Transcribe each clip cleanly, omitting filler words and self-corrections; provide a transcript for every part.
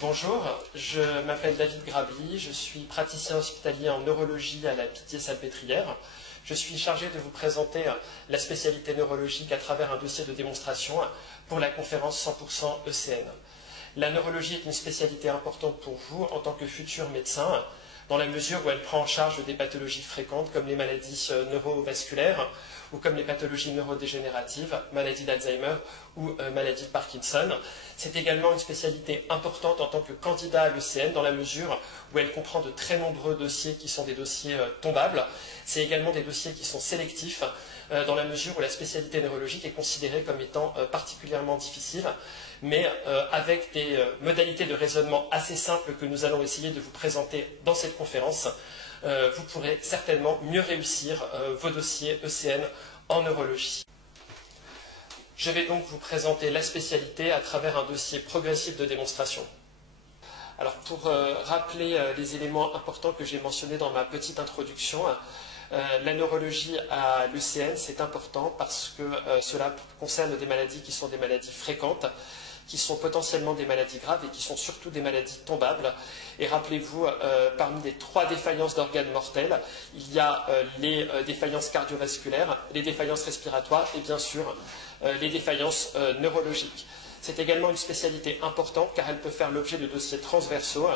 Bonjour, je m'appelle David Grabli, je suis praticien hospitalier en neurologie à la Pitié-Salpêtrière. Je suis chargé de vous présenter la spécialité neurologique à travers un dossier de démonstration pour la conférence 100% ECN. La neurologie est une spécialité importante pour vous en tant que futur médecin, dans la mesure où elle prend en charge des pathologies fréquentes comme les maladies neurovasculaires ou comme les pathologies neurodégénératives, maladie d'Alzheimer ou maladie de Parkinson. C'est également une spécialité importante en tant que candidat à l'ECN dans la mesure où elle comprend de très nombreux dossiers qui sont des dossiers tombables. C'est également des dossiers qui sont sélectifs dans la mesure où la spécialité neurologique est considérée comme étant particulièrement difficile, mais avec des modalités de raisonnement assez simples que nous allons essayer de vous présenter dans cette conférence, vous pourrez certainement mieux réussir vos dossiers ECN en neurologie. Je vais donc vous présenter la spécialité à travers un dossier progressif de démonstration. Alors pour rappeler les éléments importants que j'ai mentionnés dans ma petite introduction, la neurologie à l'ECN, c'est important parce que cela concerne des maladies qui sont des maladies fréquentes, qui sont potentiellement des maladies graves et qui sont surtout des maladies tombables. Et rappelez-vous, parmi les 3 défaillances d'organes mortels, il y a les défaillances cardiovasculaires, les défaillances respiratoires et bien sûr les défaillances neurologiques. C'est également une spécialité importante car elle peut faire l'objet de dossiers transversaux.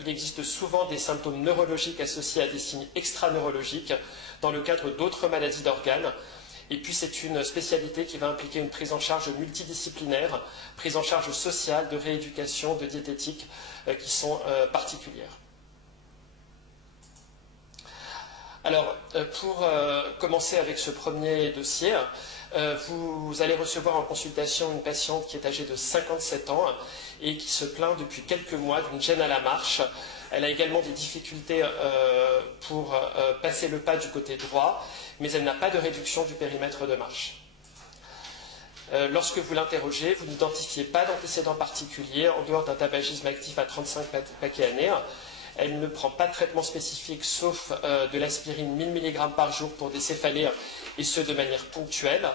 Il existe souvent des symptômes neurologiques associés à des signes extraneurologiques dans le cadre d'autres maladies d'organes. Et puis c'est une spécialité qui va impliquer une prise en charge multidisciplinaire, prise en charge sociale, de rééducation, de diététique qui sont particulières. Alors pour commencer avec ce premier dossier, vous allez recevoir en consultation une patiente qui est âgée de 57 ans et qui se plaint depuis quelques mois d'une gêne à la marche. Elle a également des difficultés pour passer le pas du côté droit, mais elle n'a pas de réduction du périmètre de marche. Lorsque vous l'interrogez, vous n'identifiez pas d'antécédents particuliers en dehors d'un tabagisme actif à 35 paquets années. Elle ne prend pas de traitement spécifique sauf de l'aspirine 1000 mg par jour pour des céphalées et ce de manière ponctuelle.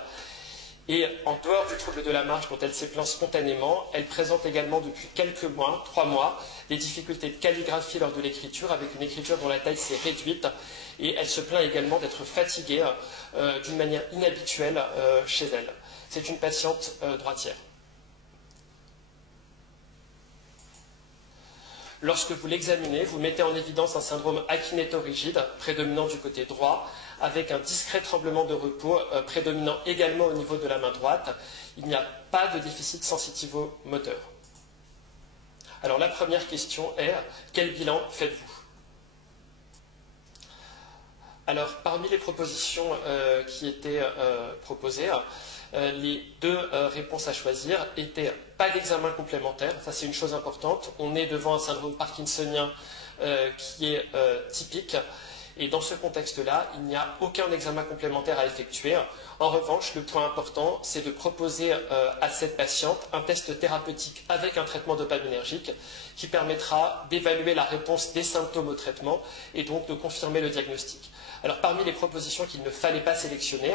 Et en dehors du trouble de la marche dont elle s'est plainte spontanément, elle présente également depuis quelques mois, 3 mois, des difficultés de calligraphie lors de l'écriture avec une écriture dont la taille s'est réduite et elle se plaint également d'être fatiguée d'une manière inhabituelle chez elle. C'est une patiente droitière. Lorsque vous l'examinez, vous mettez en évidence un syndrome akinétorigide prédominant du côté droit, avec un discret tremblement de repos prédominant également au niveau de la main droite. Il n'y a pas de déficit sensitivo-moteur. Alors la première question est, quel bilan faites-vous? Alors parmi les propositions qui étaient proposées, les 2 réponses à choisir étaient pas d'examen complémentaire, ça c'est une chose importante. On est devant un syndrome parkinsonien qui est typique et dans ce contexte-là, il n'y a aucun examen complémentaire à effectuer. En revanche, le point important, c'est de proposer à cette patiente un test thérapeutique avec un traitement dopaminergique qui permettra d'évaluer la réponse des symptômes au traitement et donc de confirmer le diagnostic. Alors parmi les propositions qu'il ne fallait pas sélectionner,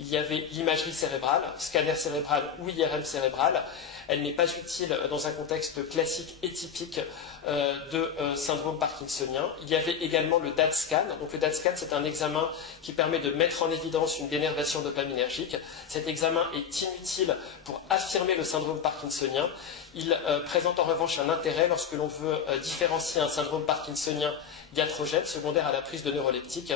il y avait l'imagerie cérébrale, scanner cérébral ou IRM cérébral. Elle n'est pas utile dans un contexte classique et typique de syndrome parkinsonien. Il y avait également le DAT-scan. Donc le DAT-scan, c'est un examen qui permet de mettre en évidence une dénervation dopaminergique. Cet examen est inutile pour affirmer le syndrome parkinsonien. Il présente en revanche un intérêt lorsque l'on veut différencier un syndrome parkinsonien iatrogène, secondaire à la prise de neuroleptiques,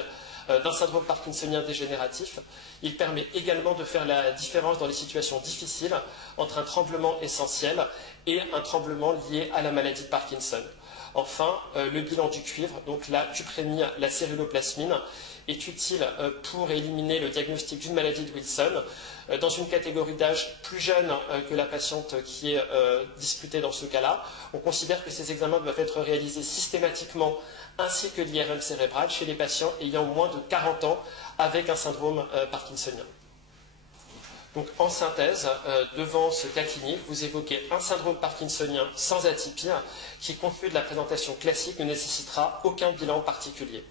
d'un syndrome parkinsonien dégénératif. Il permet également de faire la différence dans les situations difficiles entre un tremblement essentiel et un tremblement lié à la maladie de Parkinson. Enfin, le bilan du cuivre, donc la duprémie, la céruloplasmine, est utile pour éliminer le diagnostic d'une maladie de Wilson dans une catégorie d'âge plus jeune que la patiente qui est disputée dans ce cas-là. On considère que ces examens doivent être réalisés systématiquement ainsi que l'IRM cérébral chez les patients ayant moins de 40 ans avec un syndrome parkinsonien. Donc en synthèse, devant ce cas clinique, vous évoquez un syndrome parkinsonien sans atypie qui, compte tenu de la présentation classique, ne nécessitera aucun bilan particulier.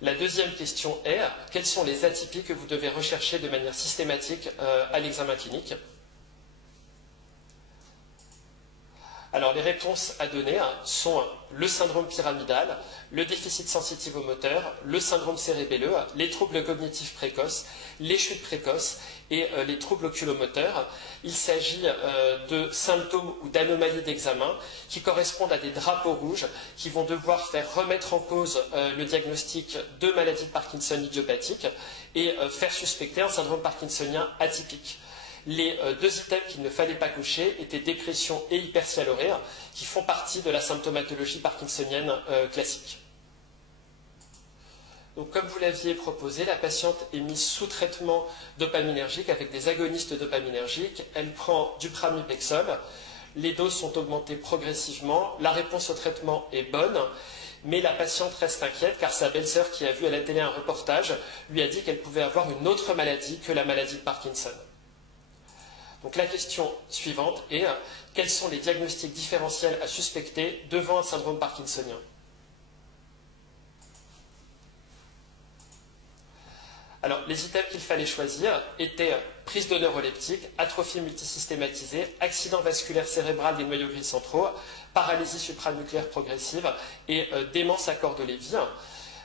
La deuxième question est, quelles sont les atypies que vous devez rechercher de manière systématique à l'examen clinique? Alors les réponses à donner sont le syndrome pyramidal, le déficit sensitivo-moteur, le syndrome cérébelleux, les troubles cognitifs précoces, les chutes précoces et les troubles oculomoteurs. Il s'agit de symptômes ou d'anomalies d'examen qui correspondent à des drapeaux rouges qui vont devoir faire remettre en cause le diagnostic de maladie de Parkinson idiopathique et faire suspecter un syndrome parkinsonien atypique. Les deux items qu'il ne fallait pas cocher étaient dépression et hypercialorrhée, qui font partie de la symptomatologie parkinsonienne classique. Donc, comme vous l'aviez proposé, la patiente est mise sous traitement dopaminergique avec des agonistes dopaminergiques. Elle prend du pramipexole. Les doses sont augmentées progressivement. La réponse au traitement est bonne, mais la patiente reste inquiète car sa belle-sœur, qui a vu à la télé un reportage, lui a dit qu'elle pouvait avoir une autre maladie que la maladie de Parkinson. Donc la question suivante est quels sont les diagnostics différentiels à suspecter devant un syndrome parkinsonien? Alors, les items qu'il fallait choisir étaient prise de neuroleptique, atrophie multisystématisée, accident vasculaire cérébral des noyaux gris centraux, paralysie supranucléaire progressive et démence à corps de Lévy.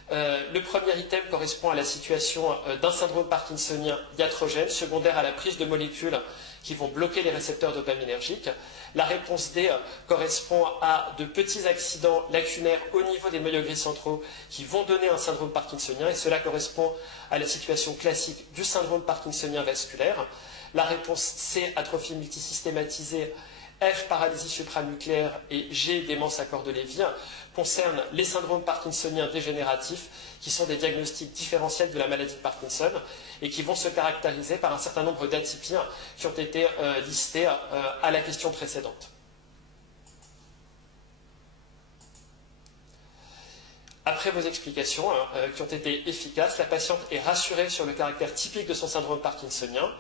Le premier item correspond à la situation d'un syndrome parkinsonien iatrogène, secondaire à la prise de molécules qui vont bloquer les récepteurs dopaminergiques. La réponse D correspond à de petits accidents lacunaires au niveau des noyaux gris centraux qui vont donner un syndrome parkinsonien, et cela correspond à la situation classique du syndrome parkinsonien vasculaire. La réponse C, atrophie multisystématisée, F, paralysie supranucléaire et G, démence à corps de Lévy, concernent les syndromes parkinsoniens dégénératifs qui sont des diagnostics différentiels de la maladie de Parkinson et qui vont se caractériser par un certain nombre d'atypies qui ont été listées à la question précédente. Après vos explications qui ont été efficaces, la patiente est rassurée sur le caractère typique de son syndrome parkinsonien.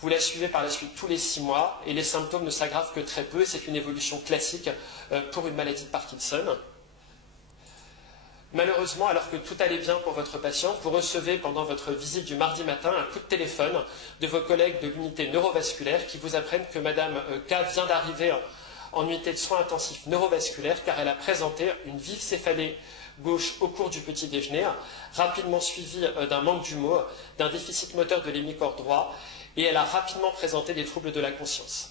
Vous la suivez par la suite tous les 6 mois et les symptômes ne s'aggravent que très peu. C'est une évolution classique pour une maladie de Parkinson. Malheureusement, alors que tout allait bien pour votre patiente, vous recevez pendant votre visite du mardi matin un coup de téléphone de vos collègues de l'unité neurovasculaire qui vous apprennent que Madame K vient d'arriver en unité de soins intensifs neurovasculaires car elle a présenté une vive céphalée gauche au cours du petit déjeuner, rapidement suivie d'un manque d'humour, d'un déficit moteur de l'hémicorps droit, et elle a rapidement présenté des troubles de la conscience.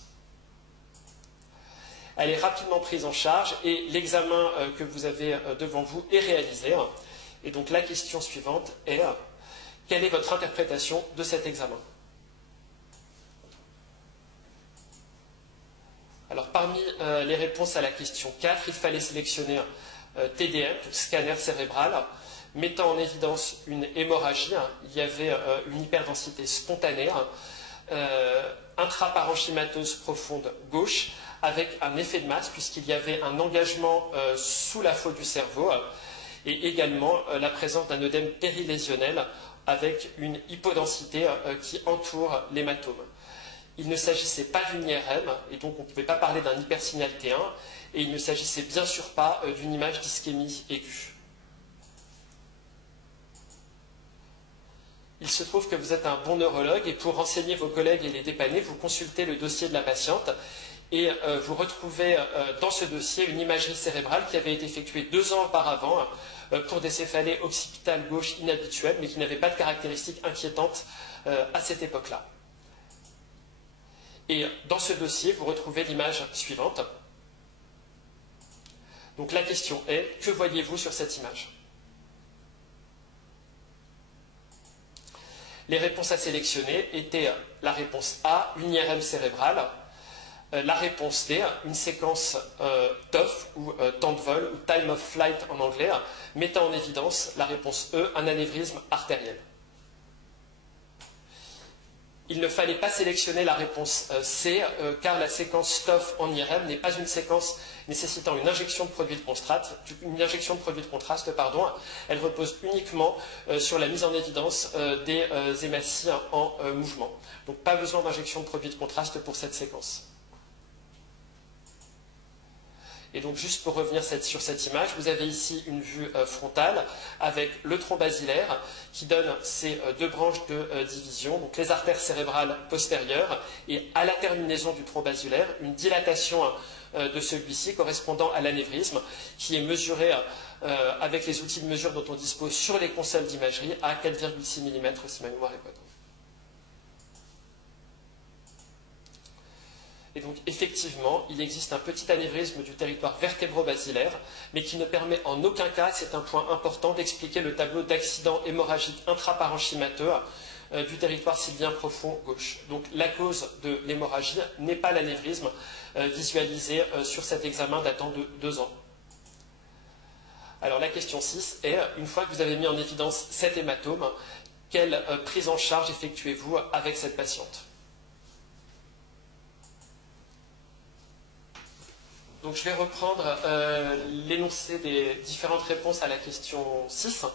Elle est rapidement prise en charge et l'examen que vous avez devant vous est réalisé. Et donc la question suivante est quelle est votre interprétation de cet examen? Alors parmi les réponses à la question 4, il fallait sélectionner TDM, scanner cérébral, mettant en évidence une hémorragie. Il y avait une hyperdensité spontanée, intraparenchymateuse profonde gauche, avec un effet de masse, puisqu'il y avait un engagement sous la faute du cerveau, et également la présence d'un œdème périlésionnel avec une hypodensité qui entoure l'hématome. Il ne s'agissait pas d'une IRM, et donc on ne pouvait pas parler d'un hypersignal T1, et il ne s'agissait bien sûr pas d'une image d'ischémie aiguë. Il se trouve que vous êtes un bon neurologue, et pour renseigner vos collègues et les dépanner, vous consultez le dossier de la patiente, et vous retrouvez dans ce dossier une imagerie cérébrale qui avait été effectuée 2 ans auparavant pour des céphalées occipitales gauche inhabituelles, mais qui n'avaient pas de caractéristiques inquiétantes à cette époque-là. Et dans ce dossier, vous retrouvez l'image suivante. Donc la question est, que voyez-vous sur cette image? Les réponses à sélectionner étaient la réponse A, une IRM cérébrale, la réponse D, une séquence TOF, ou temps de vol, ou time of flight en anglais, mettant en évidence la réponse E, un anévrisme artériel. Il ne fallait pas sélectionner la réponse C, car la séquence TOF en IRM n'est pas une séquence nécessitant une injection de produit de contraste. Elle repose uniquement sur la mise en évidence des hématies en mouvement. Donc pas besoin d'injection de produit de contraste pour cette séquence. Et donc juste pour revenir sur cette image, vous avez ici une vue frontale avec le tronc basilaire qui donne ces deux branches de division, donc les artères cérébrales postérieures et à la terminaison du tronc basilaire, une dilatation de celui-ci correspondant à l'anévrisme qui est mesuré avec les outils de mesure dont on dispose sur les consoles d'imagerie à 4,6 mm si ma mémoire est bonne. Et donc, effectivement, il existe un petit anévrisme du territoire vertébro-basilaire, mais qui ne permet en aucun cas, c'est un point important, d'expliquer le tableau d'accident hémorragique intraparenchymateux du territoire sylvien profond gauche. Donc, la cause de l'hémorragie n'est pas l'anévrisme visualisé sur cet examen datant de 2 ans. Alors, la question 6 est, une fois que vous avez mis en évidence cet hématome, quelle prise en charge effectuez-vous avec cette patiente ? Donc je vais reprendre l'énoncé des différentes réponses à la question 6.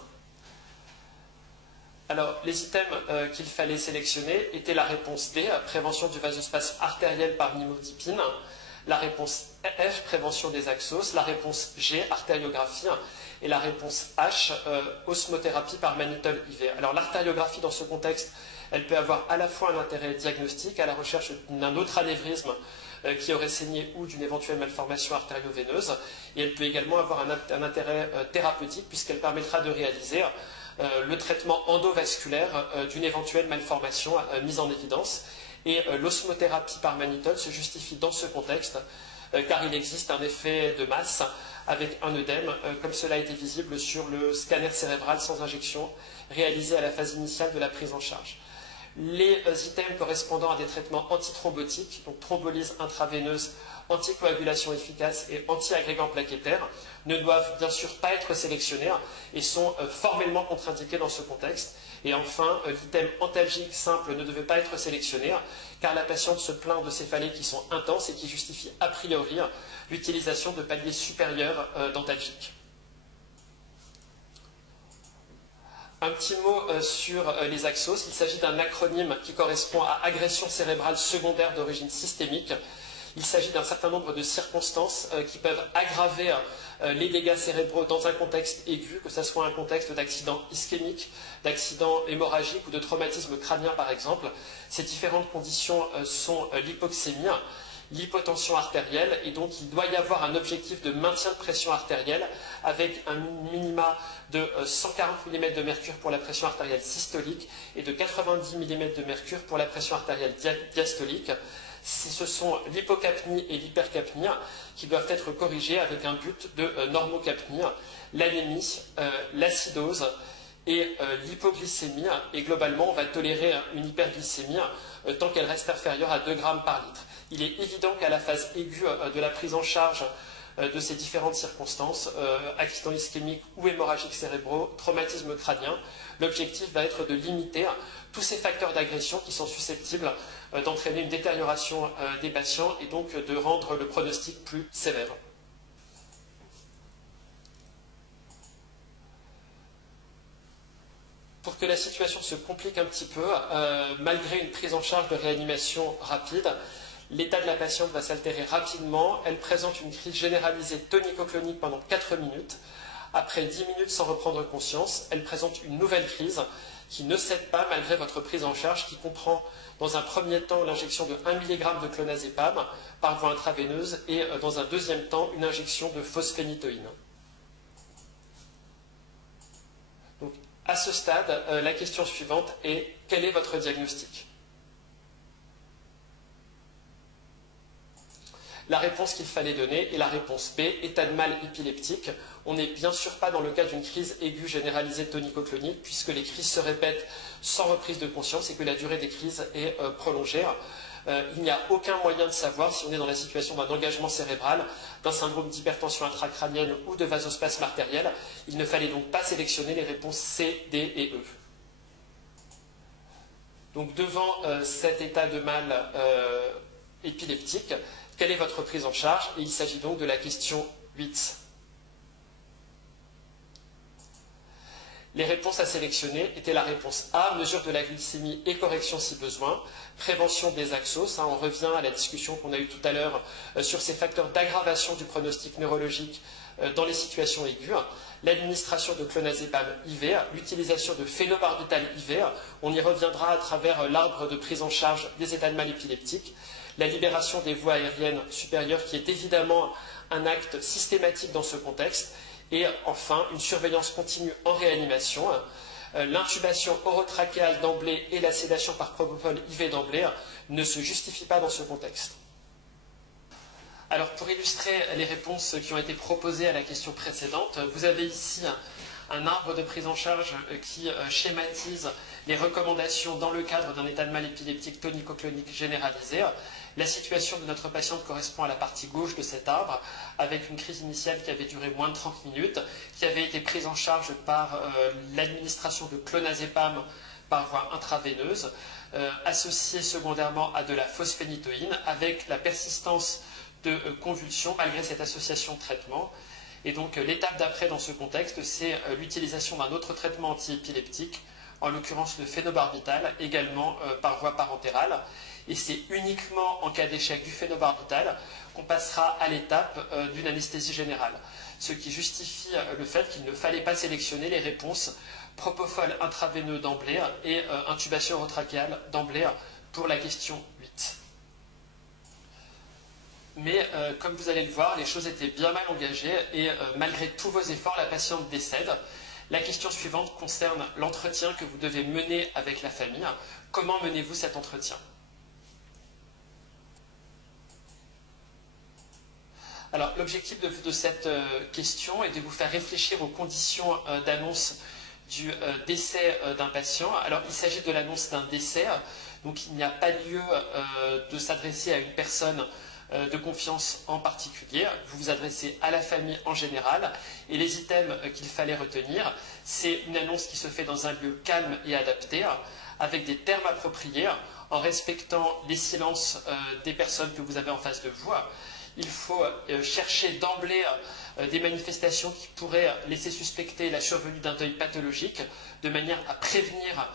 Alors, les items qu'il fallait sélectionner étaient la réponse D, prévention du vasospasme artériel par nimodipine, la réponse F, prévention des axos, la réponse G, artériographie, et la réponse H, osmothérapie par mannitol IV. Alors, l'artériographie, dans ce contexte, elle peut avoir à la fois un intérêt diagnostique à la recherche d'un autre anévrisme qui aurait saigné ou d'une éventuelle malformation artério-veineuse, et elle peut également avoir un intérêt thérapeutique puisqu'elle permettra de réaliser le traitement endovasculaire d'une éventuelle malformation mise en évidence. Et l'osmothérapie par mannitol se justifie dans ce contexte car il existe un effet de masse avec un œdème, comme cela a été visible sur le scanner cérébral sans injection réalisé à la phase initiale de la prise en charge. Les items correspondant à des traitements antithrombotiques, donc thrombolyse intraveineuse, anticoagulation efficace et anti-agrégant plaquettaire, ne doivent bien sûr pas être sélectionnés et sont formellement contre-indiqués dans ce contexte. Et enfin, l'item antalgique simple ne devait pas être sélectionné car la patiente se plaint de céphalées qui sont intenses et qui justifient a priori l'utilisation de paliers supérieurs d'antalgiques. Un petit mot sur les axos. Il s'agit d'un acronyme qui correspond à agression cérébrale secondaire d'origine systémique. Il s'agit d'un certain nombre de circonstances qui peuvent aggraver les dégâts cérébraux dans un contexte aigu, que ce soit un contexte d'accident ischémique, d'accident hémorragique ou de traumatisme crânien par exemple. Ces différentes conditions sont l'hypoxémie, l'hypotension artérielle, et donc il doit y avoir un objectif de maintien de pression artérielle avec un minima de 140 mm de mercure pour la pression artérielle systolique et de 90 mm de mercure pour la pression artérielle diastolique. Ce sont l'hypocapnie et l'hypercapnie qui doivent être corrigés avec un but de normocapnie, l'anémie, l'acidose et l'hypoglycémie. Et globalement, on va tolérer une hyperglycémie tant qu'elle reste inférieure à 2 grammes par litre. Il est évident qu'à la phase aiguë de la prise en charge de ces différentes circonstances, accident ischémique ou hémorragique cérébraux, traumatisme crânien, l'objectif va être de limiter tous ces facteurs d'agression qui sont susceptibles d'entraîner une détérioration des patients et donc de rendre le pronostic plus sévère. Pour que la situation se complique un petit peu, malgré une prise en charge de réanimation rapide, l'état de la patiente va s'altérer rapidement. Elle présente une crise généralisée tonico-clonique pendant 4 minutes. Après 10 minutes sans reprendre conscience, elle présente une nouvelle crise qui ne cède pas malgré votre prise en charge, qui comprend dans un premier temps l'injection de 1 mg de clonazepam par voie intraveineuse et dans un deuxième temps une injection de phosphénitoïne. Donc, à ce stade, la question suivante est quel est votre diagnostic ? La réponse qu'il fallait donner est la réponse B, état de mal épileptique. On n'est bien sûr pas dans le cas d'une crise aiguë généralisée tonico-clonique puisque les crises se répètent sans reprise de conscience et que la durée des crises est prolongée. Il n'y a aucun moyen de savoir si on est dans la situation d'un engagement cérébral, d'un syndrome d'hypertension intracrânienne ou de vasospasme artériel. Il ne fallait donc pas sélectionner les réponses C, D et E. Donc devant cet état de mal épileptique, quelle est votre prise en charge? Et il s'agit donc de la question 8. Les réponses à sélectionner étaient la réponse A, mesure de la glycémie et correction si besoin, prévention des axos, on revient à la discussion qu'on a eue tout à l'heure sur ces facteurs d'aggravation du pronostic neurologique dans les situations aiguës, l'administration de clonazepam IV, l'utilisation de phénobarbital IV, on y reviendra à travers l'arbre de prise en charge des états de mal épileptiques, la libération des voies aériennes supérieures qui est évidemment un acte systématique dans ce contexte, et enfin une surveillance continue en réanimation, l'intubation orotrachéale d'emblée et la sédation par propofol IV d'emblée ne se justifient pas dans ce contexte. Alors pour illustrer les réponses qui ont été proposées à la question précédente, vous avez ici un arbre de prise en charge qui schématise les recommandations dans le cadre d'un état de mal épileptique tonico-clonique généralisé. La situation de notre patiente correspond à la partie gauche de cet arbre, avec une crise initiale qui avait duré moins de 30 minutes, qui avait été prise en charge par l'administration de clonazepam par voie intraveineuse, associée secondairement à de la phosphénitoïne, avec la persistance de convulsions malgré cette association de traitement. Et donc l'étape d'après dans ce contexte, c'est l'utilisation d'un autre traitement antiépileptique, en l'occurrence le phénobarbital, également par voie parentérale. Et c'est uniquement en cas d'échec du phénobarbital qu'on passera à l'étape d'une anesthésie générale. Ce qui justifie le fait qu'il ne fallait pas sélectionner les réponses propofol intraveineux d'emblée et intubation orotrachéale d'emblée pour la question 8. Mais comme vous allez le voir, les choses étaient bien mal engagées et malgré tous vos efforts, la patiente décède. La question suivante concerne l'entretien que vous devez mener avec la famille. Comment menez-vous cet entretien ? Alors, l'objectif de cette question est de vous faire réfléchir aux conditions d'annonce du décès d'un patient. Alors, il s'agit de l'annonce d'un décès, donc il n'y a pas lieu de s'adresser à une personne de confiance en particulier. Vous vous adressez à la famille en général et les items qu'il fallait retenir, c'est une annonce qui se fait dans un lieu calme et adapté, avec des termes appropriés, en respectant les silences des personnes que vous avez en face de vous. Il faut chercher d'emblée des manifestations qui pourraient laisser suspecter la survenue d'un deuil pathologique, de manière à prévenir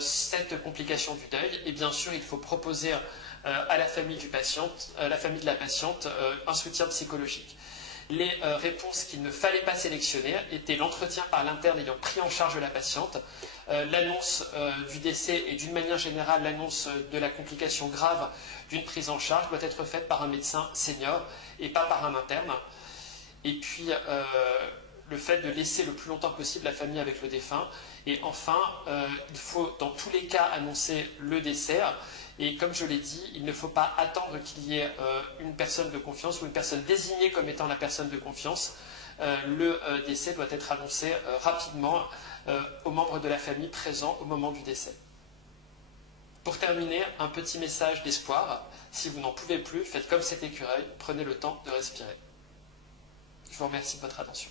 cette complication du deuil. Et bien sûr, il faut proposer à la famille de la patiente, un soutien psychologique. Les réponses qu'il ne fallait pas sélectionner étaient l'entretien par l'interne ayant pris en charge la patiente, l'annonce du décès et d'une manière générale l'annonce de la complication grave d'une prise en charge doit être faite par un médecin senior et pas par un interne. Et puis le fait de laisser le plus longtemps possible la famille avec le défunt. Et enfin, il faut dans tous les cas annoncer le décès. Et comme je l'ai dit, il ne faut pas attendre qu'il y ait une personne de confiance ou une personne désignée comme étant la personne de confiance. Le décès doit être annoncé rapidement aux membres de la famille présents au moment du décès. Pour terminer, un petit message d'espoir. Si vous n'en pouvez plus, faites comme cet écureuil, prenez le temps de respirer. Je vous remercie de votre attention.